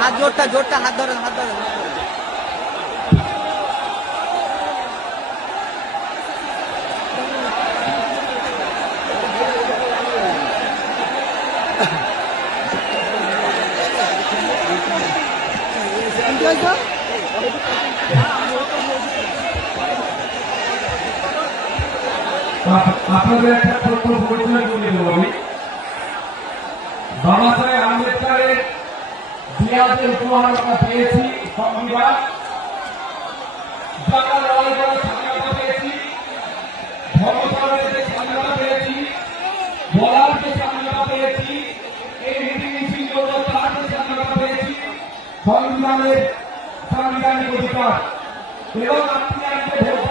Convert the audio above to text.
হাত জোরটা হাত ধরেন আপনাদের একটা তথ্য পরিচয় করে দেবো আমি। বাবা সাহেব আম্বেদকরের জিয়াদের উপহার আমরা পেয়েছি সংবিধান, বাংলা লড়াই করে স্বাধীনতা পেয়েছি, ধর্মচর্মের যে স্বাধীনতা পেয়েছি, বলার যে স্বাধীনতা পেয়েছি, এই মিটিং মিছিল করবো তার যে স্বাধীনতা পেয়েছি, সংবিধানের সাংবিধানিক অধিকার এবং আপনি আজকে ভোট